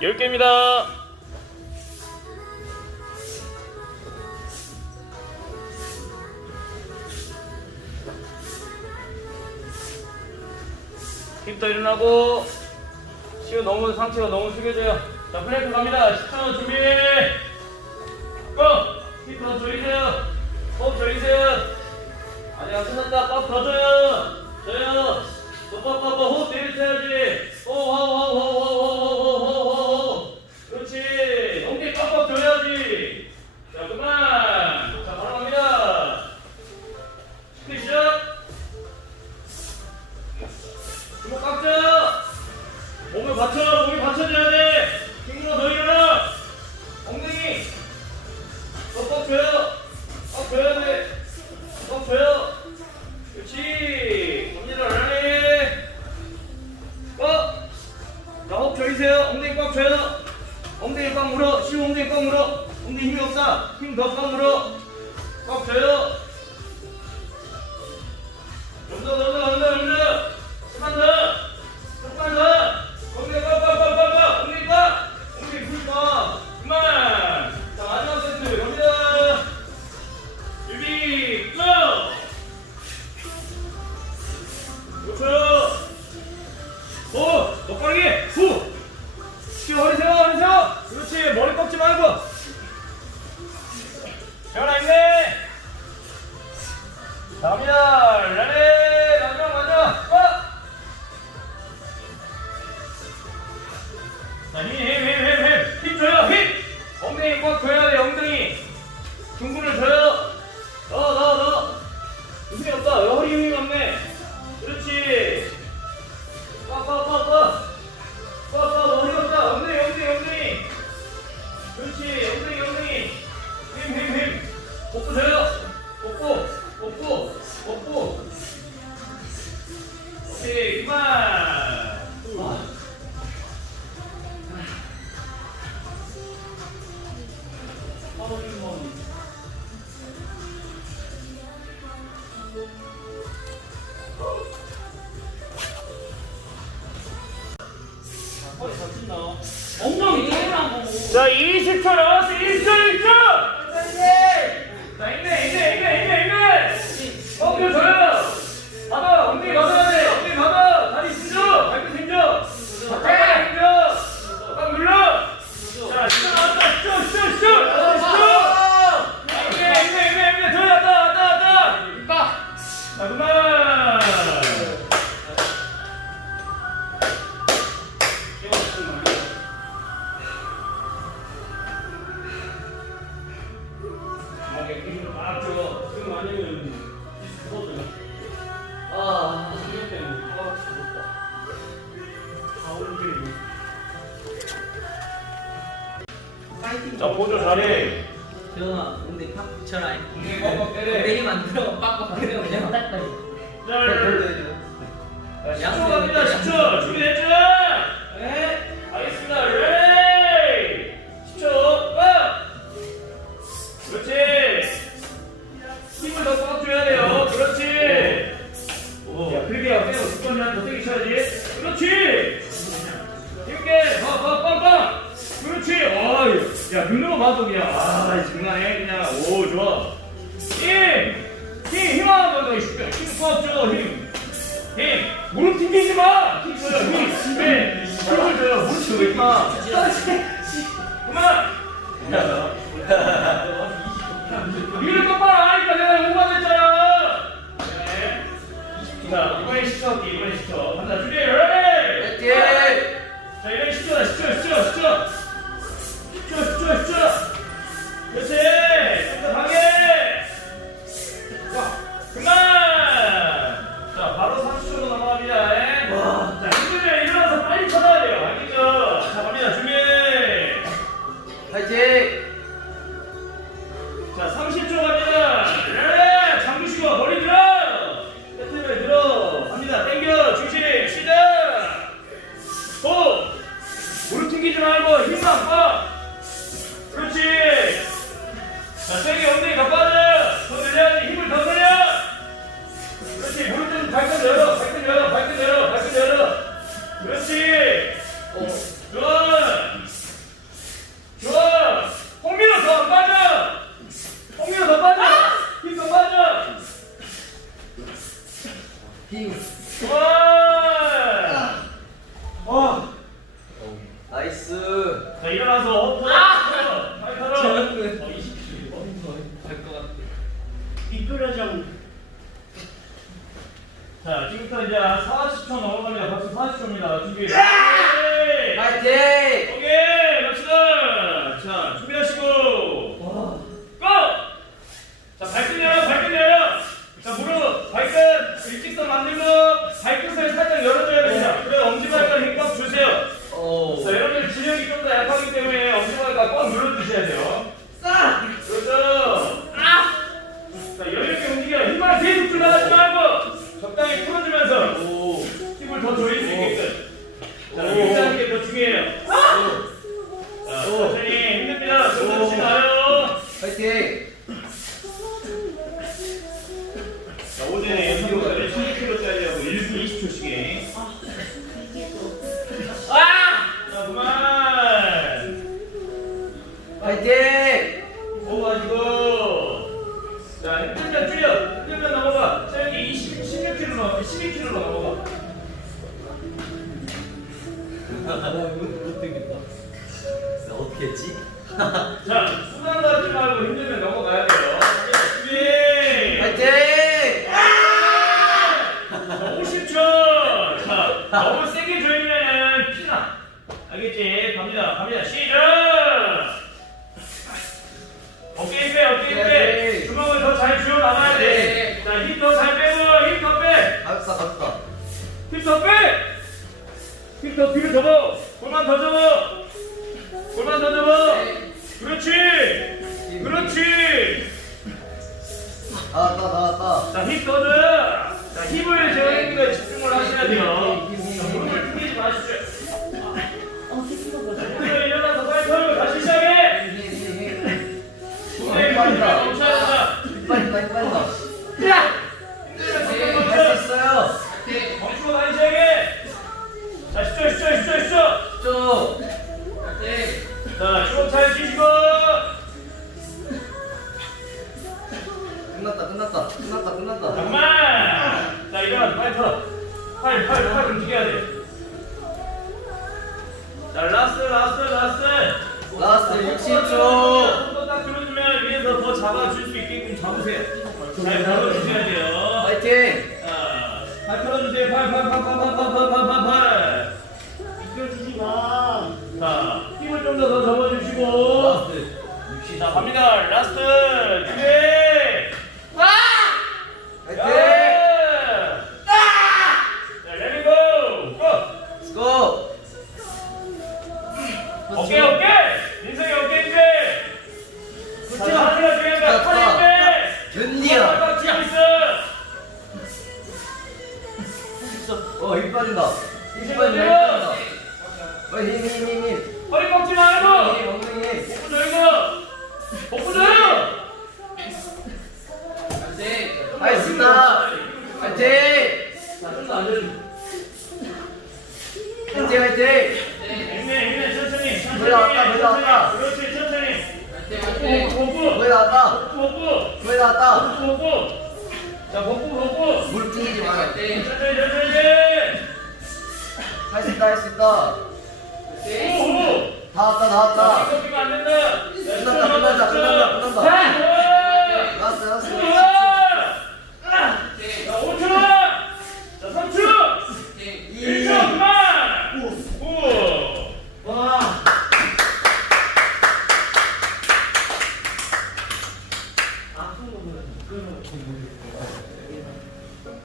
10개입니다. 힙도 일어나고 시우 너무 상체가 너무 숙여져요. 자, 플랭크 갑니다. 10초 준비. 고! 힙더 조이세요. 호흡 조이세요. 아직 안 끝났다. 꽉 더 줘요. 줘요. 뽀뽀뽀뽀 호흡 내뱉어야지. 호호호호호호호호호호호. 그렇지. 엉덩이 꽉꽉 줘야지. 자, 그만. 자, 바로 갑니다. 스피드 시작. 주먹 꽉 줘! 몸을 받쳐! 몸이 받쳐줘야 돼! 힘으로 더 일어나! 엉덩이! 꽉 줘요! 꽉 줘야 돼! 꽉 줘요! 그렇지! 갑니다! 라니! 꽉! 자, 호흡 조이세요! 엉덩이 꽉 줘요! 엉덩이 꽉 물어! 시우 엉덩이 꽉 물어! 엉덩이 힘이 없다! 힘 더 꽉 물어! 꽉 줘요! 좀 더! 조금만 더! 엉덩이 꽉! 엉덩이 꽉! 엉덩이 풀 꽉! 그만! 자, 마지막 세트 갑니다! 준비, 고! 그렇죠! 오! 더 빠르게! 후! 시우 허리 세워! 허리 세워! 그렇지! 머리 꺾지 말고! 재현아 힘내! 자, 갑니다! 레디! 마지막! 자, 힘 줘요, 힘! 엉덩이 꽉 줘야 돼, 엉덩이! 둥근을 줘요! 넣어! 힘이 없다, 허리 힘이 없네! 그렇지! 꽉! 허리 없다, 엉덩이! 그렇지, 엉덩이! 힘! 복부 줘요! 복부! 오케이, 그만! 엉덩이 자, 20초 남았어. 1초! 자, 힘내! 엉덩이 줘요! 받아! 엉덩이 받아야 돼! 엉덩이 받아! 다리 힘줘! 발끝 힘줘! 발끝 힘줘! 꽉 눌러! 자, 10초 나왔다! 10초! 힘내! 더 왔다! 자, 그만! 힘을 막 줘. 지금 아니면 죽어줘요. 수면 때문에 죽었다. 자, 보조 잘해. 재현아, 엉덩이 팍 붙여라. 엉덩이 꽉꽉 때려. 엉덩이 안 들어, 빡빡 때려 그냥. 자, 10초 갑니다. 10초. 준비됐죠? 네. 알겠습니다. 레디! 10초. 꽉! 그렇지. 힘을 더 꽉 줘야 돼요. 그렇지. 야, 그렇게 빼고 뒷번이랑 더 세게 쳐야지. 그렇지. 힘있게. 빵. 그렇지. 야, 눕는 거 봐도 그냥. 장난해. 그냥. 오, 좋아. 힘 하나 더. 힘 꽉 줘. 힘. 무릎 튕기지 마. 힘 줘요. 힘을 줘요. 무릎 튕기지 마. 그만. 일을 똑바로 안 하니까 내가 오버됐잖아. 네. 자, 이번에 10초 할게. 이번에 10초. 간다. 준비. 레디! 자, 이번에 10초. 10초. 그렇지. 좀 더 강해. 자, 그만. 자, 바로 30초로 넘어갑니다. 자, 힘들면 일어나서 빨리 쳐놔야 돼요. 알겠죠? 자, 갑니다. 준비. 40초입니다. 준비. 오케이. 파이팅! 오케이. 갑시다. 자, 준비하시고. 고! 자, 발끝 열어, 발끝 열어. 자, 무릎, 발끝 일직선 만들고 발끝을 살짝 열어줘야 됩니다. 그래, 엄지발가락 힘꽉 주세요. 자, 여러분들 지력이 좀 더 약하기 때문에 엄지발가락 꽉 눌러주셔야 돼요. 그렇죠. 자, 여유있게 움직여. 힘만 계속 줄나가지 말고 적당히 풀어주면서 힘을 더 조일 수 있게끔. 자, 유지하는 게 더 중요해요. 자, 천천히 힘듭니다. 천천히 나요. 파이팅! 자, 오전에 연습을 12kg짜리하고 1분 20초씩. 자, 그만. 파이팅! 가지고. 자, 힘들면 줄여. 힘들면 넘어가. 자, 여기 16kg 넘어가. 12kg로 넘어가. 못 되겠다. 나 어떻게 했지? 자, 수단 갖지 말고 힘들면 넘어가야 돼요. 준비. 파이팅! 자, 50초. 자, 너무 세게 조이면은 피나. 알겠지? 갑니다. 시작. 어깨 힘 빼. 주먹을 더 잘 쥐어 나가야 돼. 자, 힘 더 잘 빼고, 힘 더 빼. 가볍다. 힘 더 빼. 힘 더 뒤로 접어. 골반 더 접어. 골반 더 접어. 그렇지. 나왔다. 자, 힘 더 줘. 자, 힘을 제어하기가 집중을 하셔야 돼요. 자, 무릎을 튕기지 마십시오. 오늘 일어나서 빨리 털고 다시 시작해. 빠르다. 멈춰야 된다. 빨리. 야! 할 수 있어요. 멈추고 다시 시작해. 자, 10초. 쭉. 자, 주먹 잘 쥐시고. 끝났다. 잠깐만. 자, 일어나. 빨리 털어. 팔 움직여야 돼. 자, 라스트. 라스트 60초. 손도 딱 들어주면 위에서 더 잡아줄 수 있게끔 잡으세요. 잘 걸어주셔야 돼요. 파이팅! 자, 팔 털어주세요. 팔. 이끌어주지 마. 자, 힘을 좀 더 접어주시고. 라스트 자, 갑니다. 라스트. 준비. 파이팅! 자, 레디 고. 고! 어깨. 인생의 어깨 힘 빼. 자, 하트가 중요합니다. 팔 힘 빼. 견디야. 꽉 쥐고 있어. 힘 빠진다. 힘 허리 꺾지 말고. 엉덩이. 복부 조여. 할 수 있다. 파이팅! 자, 좀더 앉아줘. 파이팅! 힘내, 천천히. 올라왔다. 그렇지, 천천히. 복부. 거의 나왔다. 복부. 자, 복부. 물 튕기지 마요. 천천히. 할 수 있다. 후. 다 왔다. 꺾이면 안 된다. 끝났다.